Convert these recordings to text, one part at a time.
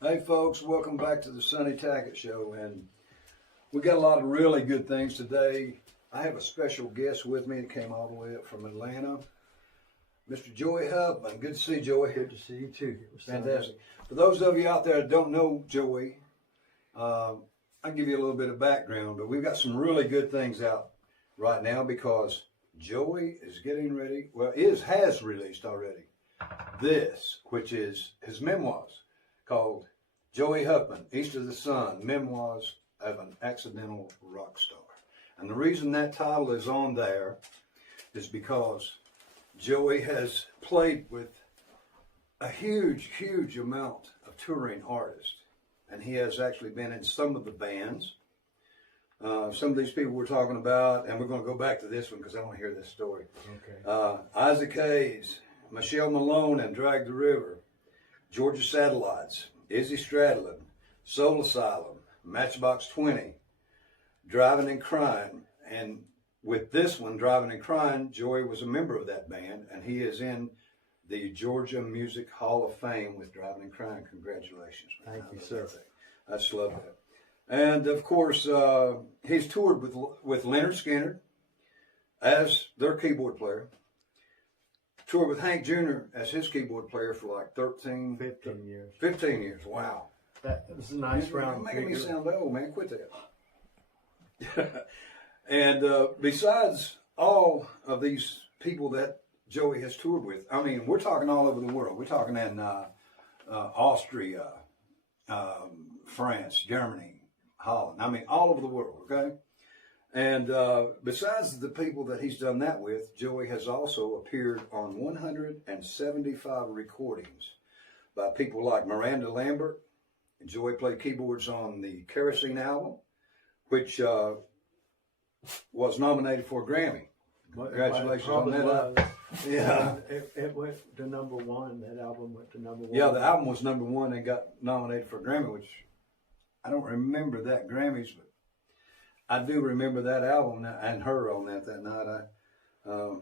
Hey folks, welcome back to the Sonny Tackett Show, and we got a lot of really good things today. I have a special guest with me that came all the way up from Atlanta, Mr. Joey Huffman. Good to see you, Joey. Good to see you too. Fantastic. For those of you out there that don't know Joey, I'll give you a little bit of background, but we've got some really good things out right now because Joey is getting ready, has released already this, which is his memoirs called Joey Huffman, East of the Sun, Memoirs of an Accidental Rock Star. And the reason that title is on there is because Joey has played with a huge amount of touring artists. And he has actually been in some of the bands. Some of these people we're talking about, and we're going to go back to this one because I want to hear this story. Okay. Isaac Hayes, Michelle Malone and Drag the River, Georgia Satellites, Izzy Stradlin, Soul Asylum, Matchbox 20, Driving and Crying. And with this one, Driving and Crying, Joey was a member of that band, and he is in the Georgia Music Hall of Fame with Driving and Crying. Congratulations. Thank you, sir. I just love that. And of course, he's toured with Leonard Skinner as their keyboard player. Toured with Hank Jr. as his keyboard player for like 15 years. 15 years, wow. That was a nice round You're making me figure. sound old, man. Quit that. And besides all of these people that Joey has toured with, I mean, we're talking all over the world. We're talking in Austria, France, Germany, Holland. I mean, all over the world, okay? And besides the people that he's done that with, Joey has also appeared on 175 recordings by people like Miranda Lambert. Joey played keyboards on the Kerosene album, which was nominated for a Grammy. Congratulations on that. Yeah. It went to number one. That album went to number one. Yeah, the album was number one and got nominated for a Grammy, which I don't remember that Grammys, but I do remember that album and her on that night.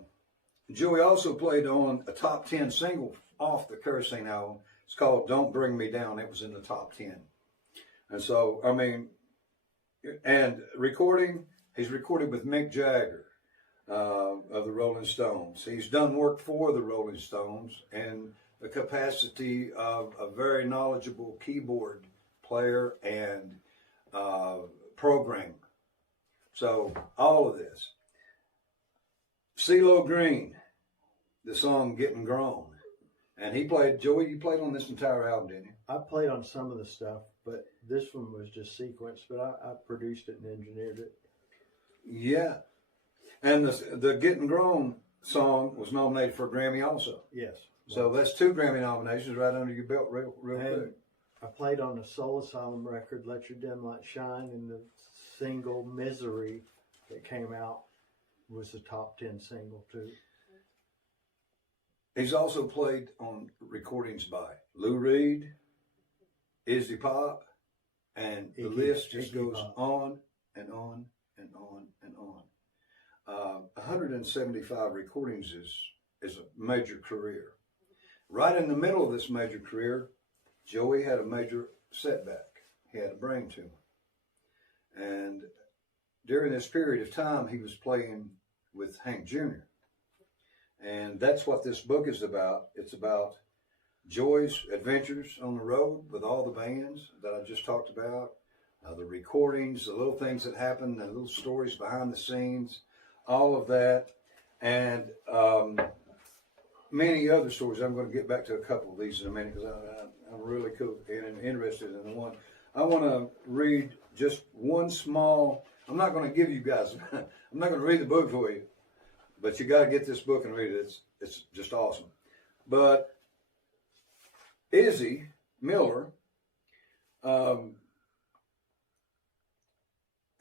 Joey also played on a top 10 single off the Kerosene album. It's called Don't Bring Me Down. It was in the top 10. And so, I mean, and recording, he's recorded with Mick Jagger of the Rolling Stones. He's done work for the Rolling Stones in the capacity of a very knowledgeable keyboard player and programmer. So, all of this. CeeLo Green, the song Getting Grown. And he played, Joey, you played on this entire album, didn't you? I played on some of the stuff, but this one was just sequenced, but I produced it and engineered it. Yeah. And the Getting Grown song was nominated for a Grammy also. Yes. So that's 2 Grammy nominations right under your belt real And quick. I played on the Soul Asylum record, Let Your Dim Light Shine, and the single Misery that came out was the top 10 single too. He's also played on recordings by Lou Reed, Izzy Pop, and the list just goes on and on and on and on. 175 recordings is a major career. Right in the middle of this major career, Joey had a major setback. He had a brain tumor. And during this period of time, he was playing with Hank Jr. And that's what this book is about. It's about Joey's adventures on the road with all the bands that I just talked about, the recordings, the little things that happen, the little stories behind the scenes, all of that, and many other stories. I'm going to get back to a couple of these in a minute because I'm really cool and interested in the one. I want to read just one small, I'm not going to give you guys, I'm not going to read the book for you, but you got to get this book and read it. It's just awesome. But Izzy Miller,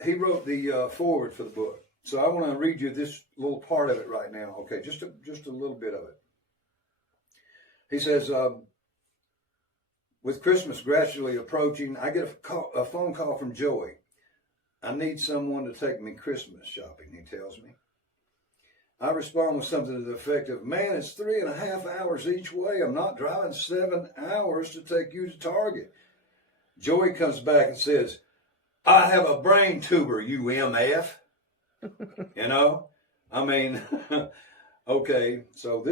he wrote the foreword for the book. So I want to read you this little part of it right now. Okay, just a little bit of it. He says, with Christmas gradually approaching, I get a phone call from Joey. I need someone to take me Christmas shopping, he tells me. I respond with something to the effect of, man, it's 3.5 hours each way. I'm not driving 7 hours to take you to Target. Joey comes back and says, I have a brain tumor, you MF. You know? I mean, okay, so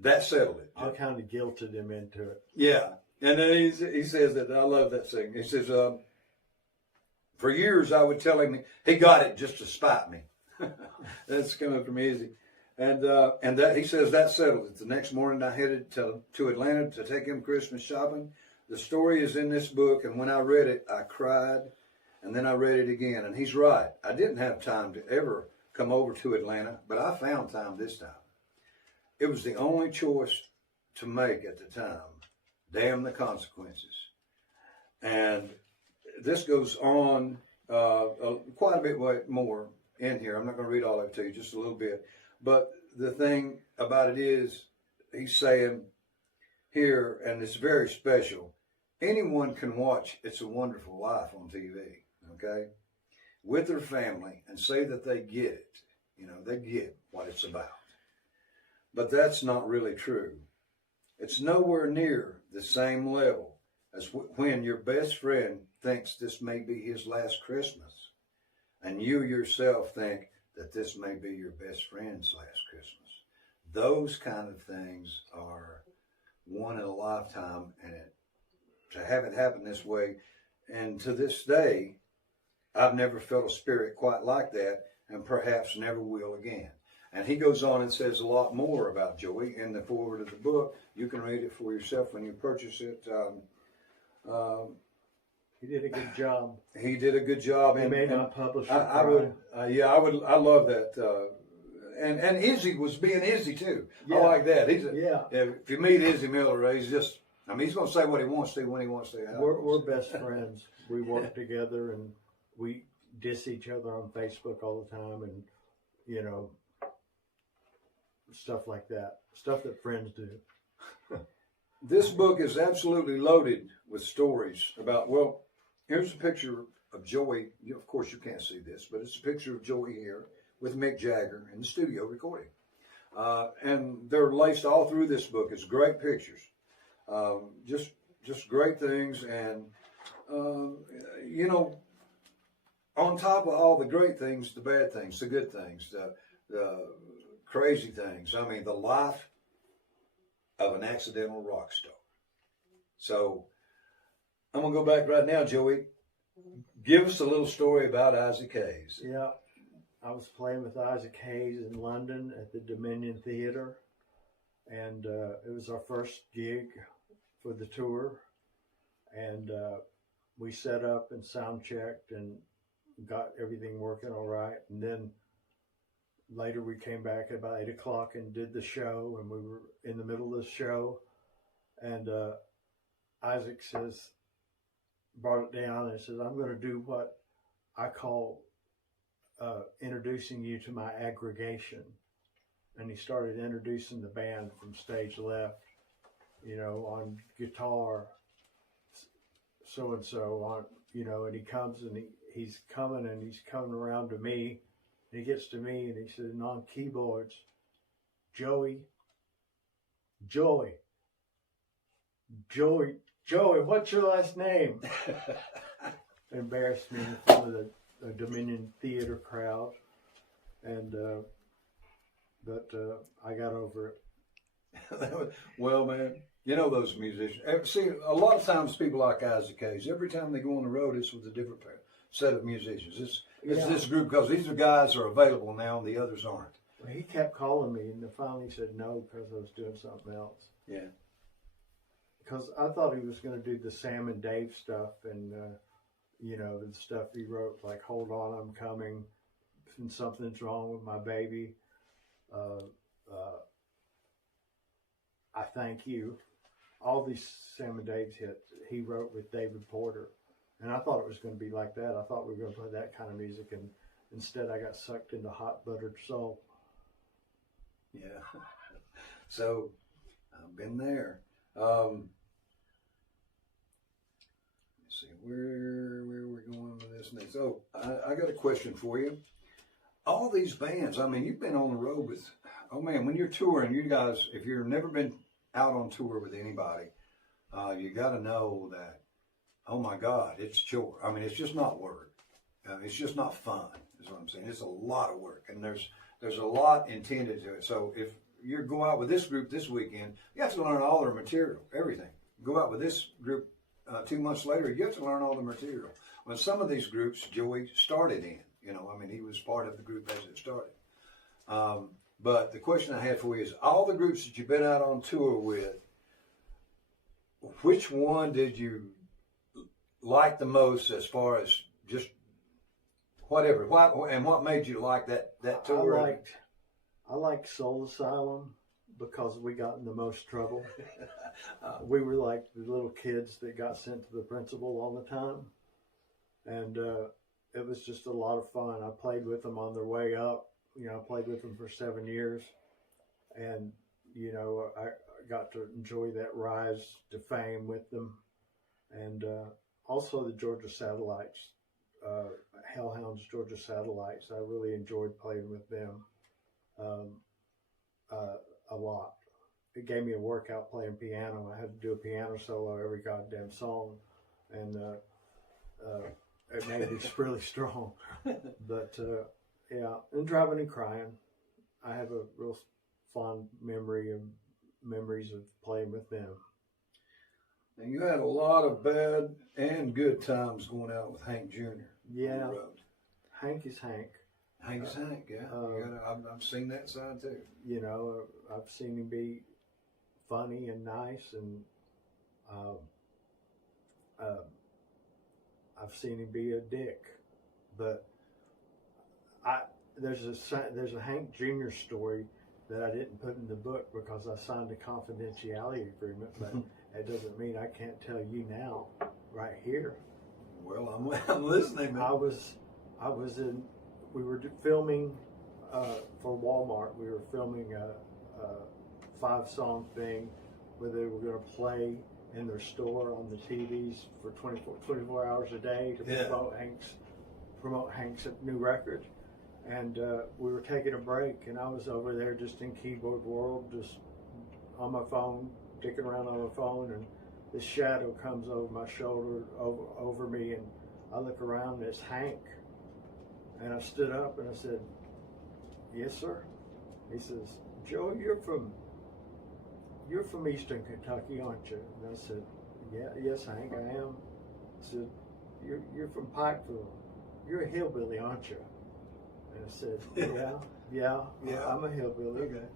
that settled it. I kind of guilted him into it. Yeah. And then he says that, I love that thing. He says, for years I would tell him he got it just to spite me. That's coming from easy. And that he says that settled it. The next morning I headed to Atlanta to take him Christmas shopping. The story is in this book, and when I read it, I cried, and then I read it again. And he's right. I didn't have time to ever come over to Atlanta, but I found time this time. It was the only choice to make at the time. Damn the consequences. And this goes on quite a bit more in here. I'm not going to read all of it to you, just a little bit. But the thing about it is, he's saying here, and it's very special, anyone can watch It's a Wonderful Life on TV, okay, with their family and say that they get it. You know, they get what it's about. But that's not really true. It's nowhere near the same level as when your best friend thinks this may be his last Christmas, and you yourself think that this may be your best friend's last Christmas. Those kind of things are one in a lifetime, and to have it happen this way, and to this day, I've never felt a spirit quite like that, and perhaps never will again. And he goes on and says a lot more about Joey in the foreword of the book. You can read it for yourself when you purchase it. He did a good job. He did a good job. He may not publish it. I would. I love that. And Izzy was being Izzy too. Yeah. I like that. If you meet Izzy Miller, he's just. I mean, he's going to say what he wants to when he wants to. We're best friends. We work together, and we diss each other on Facebook all the time, and you know, stuff like that. Stuff that friends do. This book is absolutely loaded with stories about, well, here's a picture of Joey. Of course, you can't see this, but it's a picture of Joey here with Mick Jagger in the studio recording. And they're laced all through this book. It's great pictures. Just great things. And, you know, on top of all the great things, the bad things, the good things, the crazy things. I mean, the life of an accidental rock star. So I'm going to go back right now, Joey. Give us a little story about Isaac Hayes. Yeah, I was playing with Isaac Hayes in London at the Dominion Theatre, and it was our first gig for the tour, and we set up and sound checked and got everything working all right, and then later we came back at about 8 o'clock and did the show, and we were in the middle of the show, and Isaac brought it down and says, I'm going to do what I call introducing you to my aggregation. And he started introducing the band from stage left, you know, on guitar, so-and-so, on, you know, and he comes and he's coming around to me. And he gets to me and he says, and on keyboards, Joey, what's your last name? Embarrassed me in front of the Dominion Theatre crowd. And, but I got over it. Well, man, you know those musicians. See, a lot of times people like Isaac Hayes, every time they go on the road, it's with a different set of musicians. It's this group, because these are guys that are available now and the others aren't. Well, he kept calling me, and then finally said no because I was doing something else. Yeah. Because I thought he was going to do the Sam and Dave stuff, and you know, the stuff he wrote, like "Hold On, I'm Coming," and "Something's Wrong with My Baby." I Thank You. All these Sam and Dave's hits he wrote with David Porter. And I thought it was going to be like that. I thought we were going to play that kind of music, and instead I got sucked into Hot Buttered Soul. Yeah. So I've been there. Let's see, where we're going with this next. Oh, I got a question for you. All these bands, I mean, you've been on the road with, oh man, when you're touring, you guys, if you've never been out on tour with anybody, you got to know that oh my God, it's chore. I mean, it's just not work. It's just not fun, is what I'm saying. It's a lot of work, and there's a lot intended to it. So if you go out with this group this weekend, you have to learn all their material, everything. Go out with this group 2 months later, you have to learn all the material. Well, some of these groups Joey started in, I mean, he was part of the group as it started. But the question I had for you is, all the groups that you've been out on tour with, which one did you like the most as far as just whatever? What made you like that tour? I liked Soul Asylum because we got in the most trouble. We were like the little kids that got sent to the principal all the time. And it was just a lot of fun. I played with them on their way up. I played with them for 7 years. And, I got to enjoy that rise to fame with them. And also the Georgia Satellites, Hellhounds Georgia Satellites. I really enjoyed playing with them a lot. It gave me a workout playing piano. I had to do a piano solo every goddamn song. And it made me really strong. But yeah, and driving and crying. I have a real fond memories of playing with them. And you had a lot of bad and good times going out with Hank Jr. Yeah, Hank is Hank. Hank is Hank, yeah. I've seen that side too. I've seen him be funny and nice, and I've seen him be a dick. But there's a Hank Jr. story that I didn't put in the book because I signed a confidentiality agreement, but it doesn't mean I can't tell you now, right here. Well, I'm listening, man. We were filming for Walmart. We were filming a 5-song thing where they were going to play in their store on the TVs for 24 hours a day to promote Hank's new record. And we were taking a break, and I was over there just in keyboard world, just on my phone, dicking around on my phone, and this shadow comes over my shoulder, over me, and I look around, and it's Hank. And I stood up, and I said, "Yes, sir." He says, "Joe, you're from Eastern Kentucky, aren't you?" And I said, "Yeah, yes, Hank, I am." He said, "You're from Pikeville. You're a hillbilly, aren't you?" And I said, yeah, I'm a hillbilly. Okay.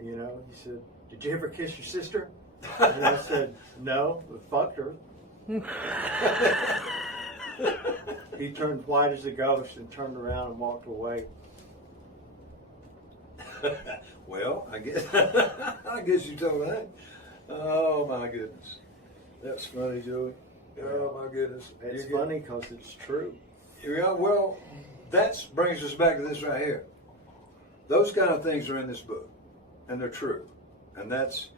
He said, "Did you ever kiss your sister?" And I said, "No, but fucked her." He turned white as a ghost and turned around and walked away. Well, I guess you told that. Oh my goodness, that's funny, Joey. Oh my goodness, it's funny because it's true. Yeah, well, that brings us back to this right here. Those kind of things are in this book, and they're true, and that's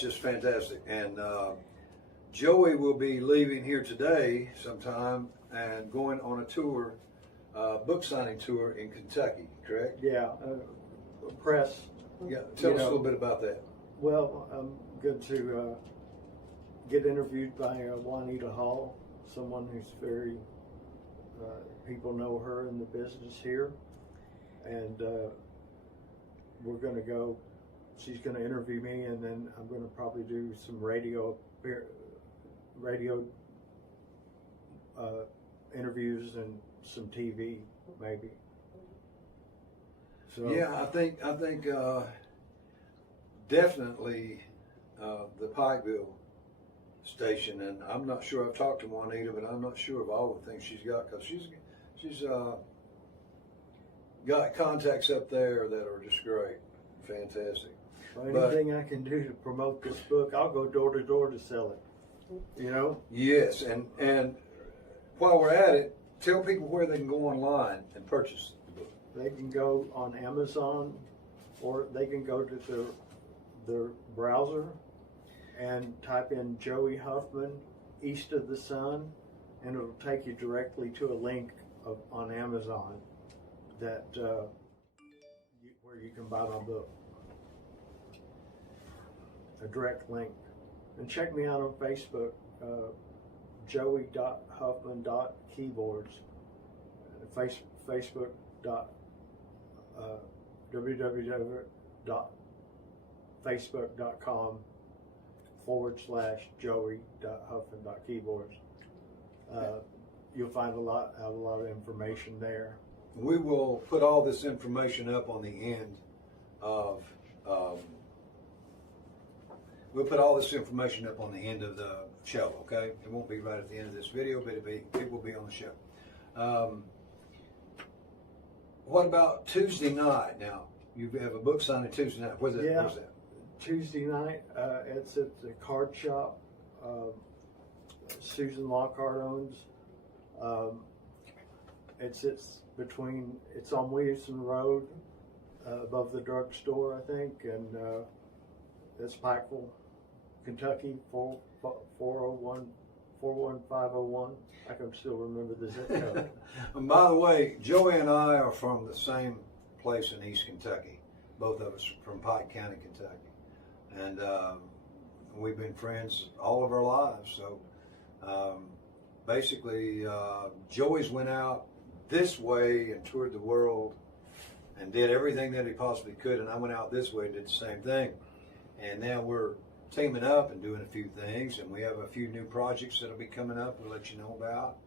just fantastic. And Joey will be leaving here today sometime and going on a tour, book signing tour in Kentucky. Correct? Yeah, press. Yeah, tell us a little bit about that. Well, I'm good to get interviewed by Juanita Hall, someone who's very, people know her in the business here. And we're going to go, she's going to interview me, and then I'm going to probably do some radio interviews and some TV, maybe. So yeah, I think definitely the Pikeville station, and I'm not sure. I've talked to Juanita, but I'm not sure of all the things she's got, because she's got contacts up there that are just great, fantastic. Well, anything I can do to promote this book, I'll go door to door to sell it. Yes, and while we're at it, tell people where they can go online and purchase the book. They can go on Amazon, or they can go to their browser and type in Joey Huffman, East of the Sun, and it'll take you directly to a link on Amazon that where you can buy my book. A direct link. And check me out on Facebook, joey.huffman.keyboards. Facebook. www.facebook.com/joey.huffman.keyboards. You'll find a lot of information there. We will put all this information up on the end of. We'll put all this information up on the end of the show. Okay, it won't be right at the end of this video, but it will be on the show. What about Tuesday night? Now you have a book signing Tuesday night. Where's that? Yeah. Where's that? Tuesday night, it's at the card shop. Susan Lockhart owns. It's on Williamson Road, above the drugstore, I think, and it's Pikeville, Kentucky, 41501. I can still remember the zip code. And by the way, Joey and I are from the same place in East Kentucky. Both of us from Pike County, Kentucky, and we've been friends all of our lives. So basically, Joey's went out this way and toured the world and did everything that he possibly could, and I went out this way and did the same thing. And now we're teaming up and doing a few things, and we have a few new projects that'll be coming up we'll let you know about.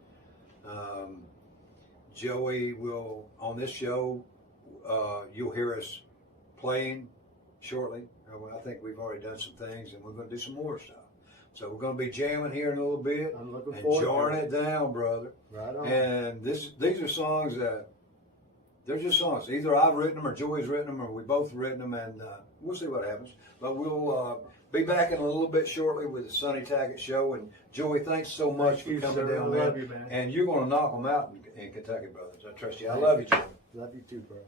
Joey will, on this show, you'll hear us playing shortly. I think we've already done some things, and we're going to do some more stuff. So we're going to be jamming here in a little bit. I'm looking and forward to jarring it down, brother. Right on. And these are songs that, they're just songs. Either I've written them or Joey's written them or we both written them, and we'll see what happens. But we'll be back in a little bit shortly with the Sonny Tackett Show. And Joey, thanks so much for coming down, man. I love you, man. And you're going to knock them out in Kentucky, brothers. I trust you. I love you, Joey. Love you too, bro.